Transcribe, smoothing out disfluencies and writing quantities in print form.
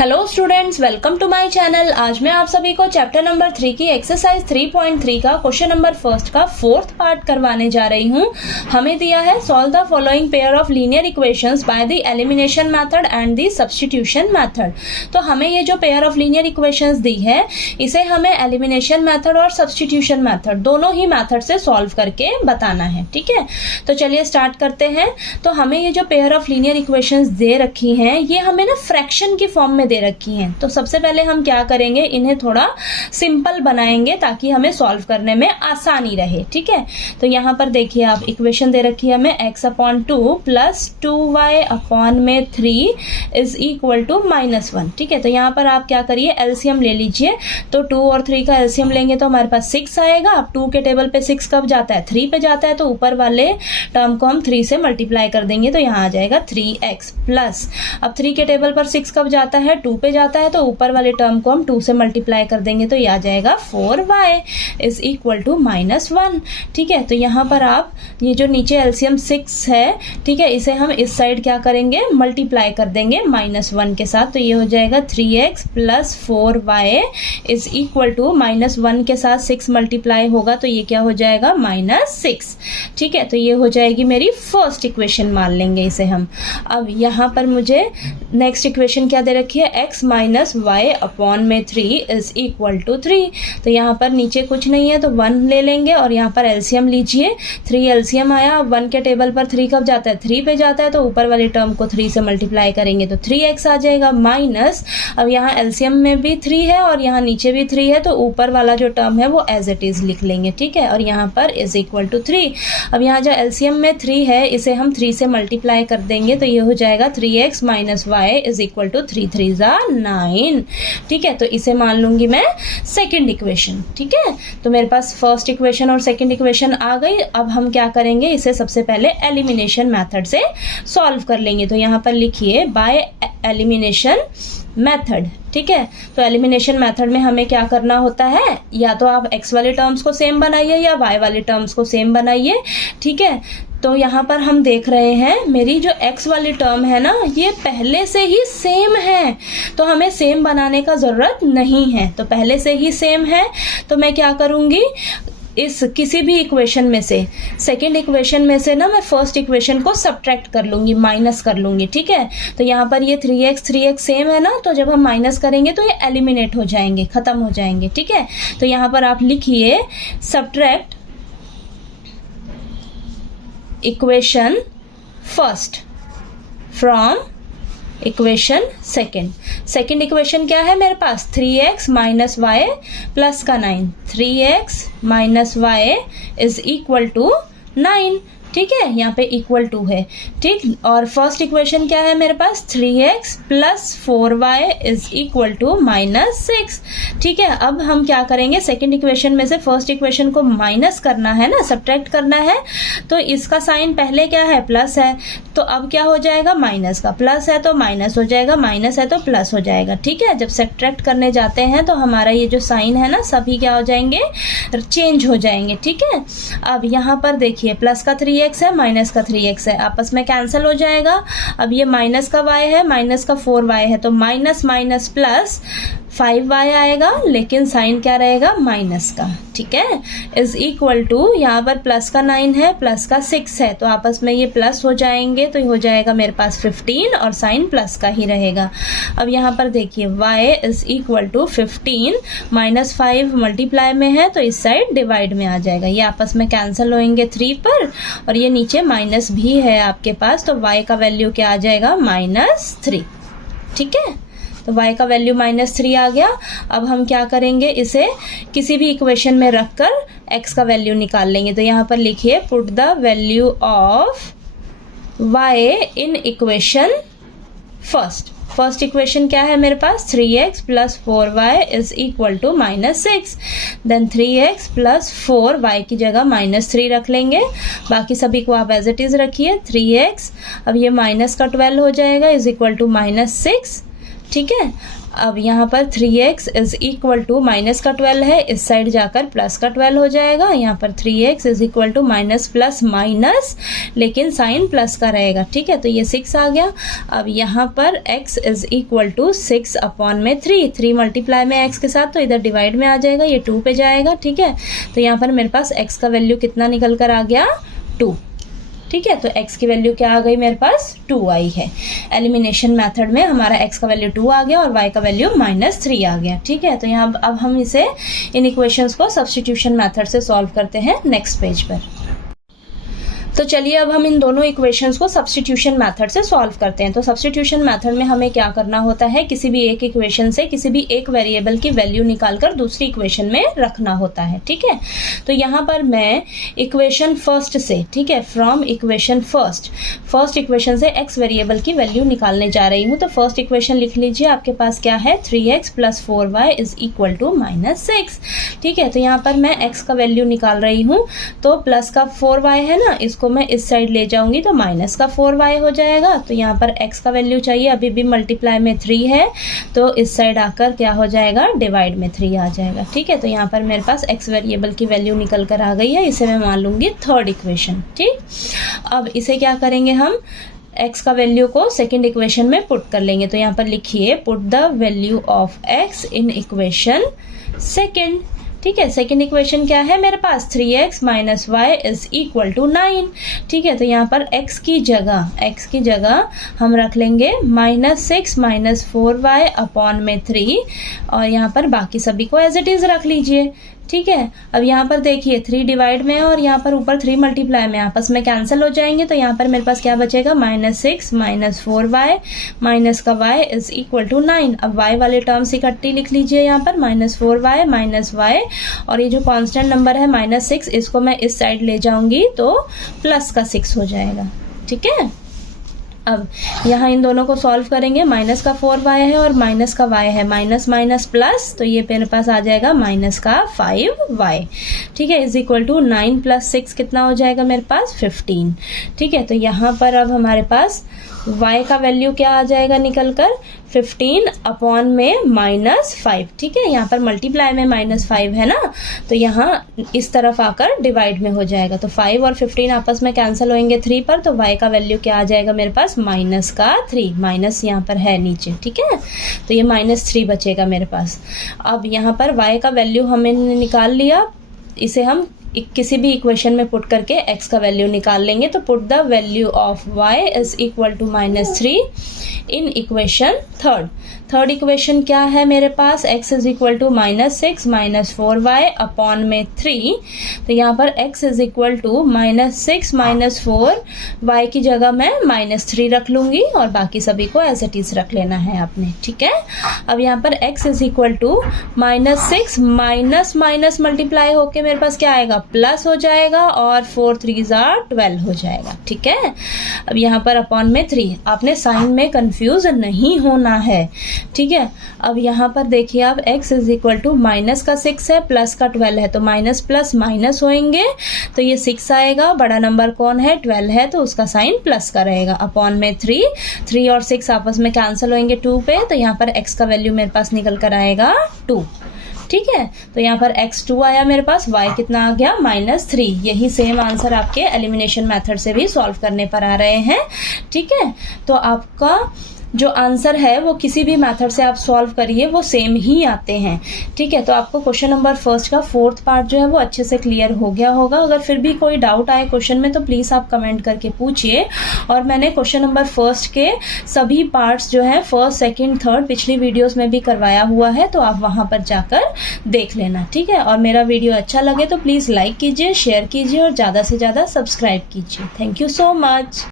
Hello students, welcome to my channel. आज मैं आप सभी को चैप्टर नंबर 3 की एक्सरसाइज 3.3 का क्वेश्चन नंबर फर्स्ट का फोर्थ पार्ट करवाने जा रही हूँ। हमें दिया है solve the following pair of linear equations by the elimination method and the substitution method. तो हमें ये जो पेयर ऑफ लीनियर इक्वेशंस दी है इसे हमें एलिमिनेशन मेथड और सब्स्टिट्यूशन मेथड दोनों ही मेथड से सॉल्व करके बताना है। ठीक है, तो चलिए स्टार्ट करते हैं। तो हमें ये जो पेयर ऑफ लीनियर इक्वेशंस दे रखी हैं ये हमें ना फ्रैक्शन की फॉर्म में दे रखी हैं। तो सबसे पहले हम क्या करेंगे, इन्हें थोड़ा सिंपल बनाएंगे ताकि हमें सॉल्व करने में आसानी रहे। ठीक है, तो यहाँ पर देखिए आप इक्वेशन दे रखी है हमें x/2 plus 2y/3 is equal to -1। ठीक है, तो यहाँ पर आप क्या करिए, एलसीएम ले लीजिए। तो 2 और 3 का एलसीएम लेंगे तो हमारे पास 6 आएगा। अब 2 के टेबल पे 6 कब जाता है, 3 पे जाता है, तो ऊपर वाले टर्म को हम 3 से मल्टीप्लाई कर देंगे तो यहाँ आ जाएगा 3x प्लस, अब 3 के टेबल पर 6 कब जाता है, 2 पे जाता है, तो ऊपर वाले टर्म को हम 2 से मल्टीप्लाई कर देंगे तो ये आ जाएगा 4y इज इक्वल टू -1। ठीक है, तो यहाँ पर आप ये जो नीचे एलसीएम 6 है, ठीक है, इसे हम इस साइड क्या करेंगे, मल्टीप्लाई कर देंगे -1 के साथ। तो ये हो जाएगा 3x plus 4y is equal to -1 के साथ 6 मल्टीप्लाई होगा तो ये क्या हो जाएगा, -6। ठीक है, तो ये हो जाएगी मेरी फर्स्ट इक्वेशन, मान लेंगे इसे हम। अब यहाँ पर मुझे नेक्स्ट इक्वेशन क्या दे रखी है, x माइनस वाई अपॉन में 3 इज इक्वल टू 3। तो यहाँ पर नीचे कुछ नहीं है तो 1 ले लेंगे और यहाँ पर एलसीएम लीजिए। 3 एलसीएम आया, 1 के टेबल पर 3 कब जाता है, 3 पे जाता है, तो ऊपर वाले टर्म को 3 से मल्टीप्लाई करेंगे तो 3x आ जाएगा माइनस, अब यहाँ एलसीएम में भी 3 है और यहाँ नीचे भी 3 है तो ऊपर वाला जो टर्म है वो एज इट इज लिख लेंगे। ठीक है, और यहाँ पर इज इक्वल टू 3। अब यहाँ जो एलसीएम में 3 है इसे हम 3 से मल्टीप्लाई कर देंगे तो ये हो जाएगा 3x minus y is equal to 3 3 9। ठीक है, तो इसे मान लूंगी मैं सेकंड इक्वेशन। ठीक है, तो मेरे पास फर्स्ट इक्वेशन और सेकंड इक्वेशन आ गई। अब हम क्या करेंगे, इसे सबसे पहले एलिमिनेशन मेथड से सॉल्व कर लेंगे। तो यहाँ पर लिखिए बाय एलिमिनेशन मेथड। ठीक है, तो एलिमिनेशन मेथड में हमें क्या करना होता है, या तो आप x वाले टर्म्स को सेम बनाइए या y वाले टर्म्स को सेम बनाइए। ठीक है, तो यहाँ पर हम देख रहे हैं मेरी जो x वाली टर्म है ना ये पहले से ही सेम है, तो हमें सेम बनाने का जरूरत नहीं है। तो पहले से ही सेम है तो मैं क्या करूंगी, इस किसी भी इक्वेशन में से, सेकेंड इक्वेशन में से ना मैं फर्स्ट इक्वेशन को सब्ट्रैक्ट कर लूंगी, माइनस कर लूंगी। ठीक है, तो यहाँ पर ये 3x सेम है ना, तो जब हम माइनस करेंगे तो ये एलिमिनेट हो जाएंगे, खत्म हो जाएंगे। ठीक है, तो यहाँ पर आप लिखिए subtract equation first from equation second equation क्या है मेरे पास, 3x माइनस वाई प्लस का 9, 3x minus y is equal to 9। ठीक है, यहाँ पे इक्वल टू है। ठीक, और फर्स्ट इक्वेशन क्या है मेरे पास, 3x plus 4y is equal to -6। ठीक है, अब हम क्या करेंगे, सेकंड इक्वेशन में से फर्स्ट इक्वेशन को माइनस करना है ना, सब्ट्रैक्ट करना है, तो इसका साइन पहले क्या है, प्लस है, तो अब क्या हो जाएगा, माइनस का, प्लस है तो माइनस हो जाएगा, माइनस है तो प्लस हो जाएगा। ठीक है, जब सब्ट्रैक्ट करने जाते हैं तो हमारा ये जो साइन है ना सभी क्या हो जाएंगे, चेंज हो जाएंगे। ठीक है, अब यहाँ पर देखिए प्लस का 3x है, माइनस का 3x है, आपस में कैंसिल हो जाएगा। अब ये माइनस का y है, माइनस का 4y है, तो माइनस माइनस प्लस 5y आएगा, लेकिन साइन क्या रहेगा, माइनस का। ठीक है, इज इक्वल टू, यहाँ पर प्लस का 9 है, प्लस का 6 है, तो आपस में ये प्लस हो जाएंगे तो हो जाएगा मेरे पास 15 और साइन प्लस का ही रहेगा। अब यहाँ पर देखिए y is equal to 15 minus 5 multiply में है तो इस साइड डिवाइड में आ जाएगा, ये आपस में कैंसिल होंगे 3 पर, और ये नीचे माइनस भी है आपके पास, तो y का वैल्यू क्या आ जाएगा, -3। ठीक है, तो y का वैल्यू -3 आ गया। अब हम क्या करेंगे, इसे किसी भी इक्वेशन में रखकर x का वैल्यू निकाल लेंगे। तो यहाँ पर लिखिए put the value of y in equation first equation क्या है मेरे पास, 3x plus 4y is equal to -6, then 3x plus 4y की जगह -3 रख लेंगे, बाकी सभी को आप एज इट इज रखिए 3x, अब ये माइनस का 12 हो जाएगा इज इक्वल टू -6 ठीक है। अब यहाँ पर 3x is equal to minus का 12 है, इस साइड जाकर प्लस का 12 हो जाएगा। यहाँ पर 3x is equal to minus plus minus, लेकिन साइन प्लस का रहेगा, ठीक है। तो ये 6 आ गया। अब यहाँ पर x is equal to 6 upon में 3 मल्टीप्लाई में x के साथ, तो इधर डिवाइड में आ जाएगा, ये 2 पे जाएगा, ठीक है। तो यहाँ पर मेरे पास x का वैल्यू कितना निकल कर आ गया, 2, ठीक है। तो x की वैल्यू क्या आ गई मेरे पास, 2 आई है। एलिमिनेशन मेथड में हमारा x का वैल्यू 2 आ गया और y का वैल्यू -3 आ गया, ठीक है। तो यहाँ अब हम इसे इन इक्वेशंस को सब्स्टिट्यूशन मेथड से सॉल्व करते हैं नेक्स्ट पेज पर। तो चलिए अब हम इन दोनों इक्वेशंस को सब्स्टिट्यूशन मेथड से सॉल्व करते हैं। तो सब्स्टिट्यूशन मेथड में हमें क्या करना होता है, किसी भी एक इक्वेशन से किसी भी एक वेरिएबल की वैल्यू निकालकर दूसरी इक्वेशन में रखना होता है, ठीक है। तो यहाँ पर मैं इक्वेशन फर्स्ट से, ठीक है, फ्रॉम इक्वेशन फर्स्ट इक्वेशन से x वेरिएबल की वैल्यू निकालने जा रही हूँ। तो फर्स्ट इक्वेशन लिख लीजिए, आपके पास क्या है, 3x + 4y is equal to -6, ठीक है। तो यहाँ पर मैं x का वैल्यू निकाल रही हूँ, तो प्लस का 4y है ना, इसको मैं इस साइड ले जाऊंगी तो माइनस का 4y हो जाएगा। तो यहाँ पर x का वैल्यू चाहिए, अभी भी मल्टीप्लाई में 3 है, तो इस साइड आकर क्या हो जाएगा, डिवाइड में 3 आ जाएगा, ठीक है। तो यहाँ पर मेरे पास x वेरिएबल की वैल्यू निकल कर आ गई है, इसे मैं मान लूंगी थर्ड इक्वेशन, ठीक। अब इसे क्या करेंगे, हम x का वैल्यू को सेकंड इक्वेशन में पुट कर लेंगे। तो यहाँ पर लिखिए, put the value of x in equation second, ठीक है। सेकेंड इक्वेशन क्या है मेरे पास, 3x - y is equal to 9, ठीक है। तो यहाँ पर x की जगह हम रख लेंगे -6 - 4y अपॉन में 3, और यहाँ पर बाकी सभी को एज इट इज रख लीजिए, ठीक है। अब यहाँ पर देखिए 3 डिवाइड में और यहाँ पर ऊपर 3 मल्टीप्लाई में आपस में कैंसिल हो जाएंगे। तो यहाँ पर मेरे पास क्या बचेगा, -6 - 4y माइनस का y इज इक्वल टू 9। अब y वाले टर्म्स इकट्ठी लिख लीजिए, यहाँ पर -4y - y, और ये जो कांस्टेंट नंबर है -6, इसको मैं इस साइड ले जाऊंगी तो प्लस का 6 हो जाएगा, ठीक है। अब यहाँ इन दोनों को सॉल्व करेंगे, माइनस का 4y है और माइनस का y है, माइनस माइनस प्लस, तो ये मेरे पास आ जाएगा माइनस का 5y, ठीक है, इज इक्वल टू 9 + 6 कितना हो जाएगा मेरे पास, 15, ठीक है। तो यहाँ पर अब हमारे पास y का वैल्यू क्या आ जाएगा निकल कर, 15 अपॉन में -5, ठीक है। यहाँ पर मल्टीप्लाई में -5 है ना, तो यहाँ इस तरफ आकर डिवाइड में हो जाएगा। तो 5 और 15 आपस में कैंसिल होंगे 3 पर, तो y का वैल्यू क्या आ जाएगा मेरे पास, -3, माइनस यहाँ पर है नीचे, ठीक है। तो ये -3 बचेगा मेरे पास। अब यहाँ पर y का वैल्यू हमने निकाल लिया, इसे हम किसी भी इक्वेशन में पुट करके x का वैल्यू निकाल लेंगे। तो put the value of y is equal to -3 in equation third equation क्या है मेरे पास, x is equal to -6 - 4y upon में 3। तो यहाँ पर x is equal to -6 - 4, y की जगह मैं -3 रख लूंगी और बाकी सभी को एज इट इज रख लेना है आपने, ठीक है। अब यहाँ पर x is equal to -6 minus multiply होके मेरे पास क्या आएगा, प्लस हो जाएगा, और 4 3 12 हो जाएगा, ठीक है। अब यहाँ पर अपॉन में 3, आपने साइन में कंफ्यूज नहीं होना है, ठीक है। अब यहाँ पर देखिए, अब x is equal to minus का 6 है, प्लस का 12 है, तो माइनस प्लस माइनस होएंगे, तो ये 6 आएगा, बड़ा नंबर कौन है, 12 है, तो उसका साइन प्लस का रहेगा, अपॉन में 3 और 6 आपस में कैंसिल होंगे 2 पे, तो यहाँ पर x का वैल्यू मेरे पास निकल कर आएगा 2, ठीक है। तो यहाँ पर x 2 आया मेरे पास, y कितना आ गया, -3। यही सेम आंसर आपके एलिमिनेशन मेथड से भी सॉल्व करने पर आ रहे हैं, ठीक है। तो आपका जो आंसर है वो किसी भी मेथड से आप सॉल्व करिए, वो सेम ही आते हैं, ठीक है। तो आपको क्वेश्चन नंबर फर्स्ट का 4th पार्ट जो है वो अच्छे से क्लियर हो गया होगा। अगर फिर भी कोई डाउट आए क्वेश्चन में तो प्लीज़ आप कमेंट करके पूछिए, और मैंने क्वेश्चन नंबर फर्स्ट के सभी पार्ट्स जो है फर्स्ट सेकंड थर्ड पिछली वीडियोस में भी करवाया हुआ है, तो आप वहां पर जाकर देख लेना, ठीक है। और मेरा वीडियो अच्छा लगे तो प्लीज़ लाइक कीजिए, शेयर कीजिए और ज़्यादा से ज़्यादा सब्सक्राइब कीजिए। Thank you so much.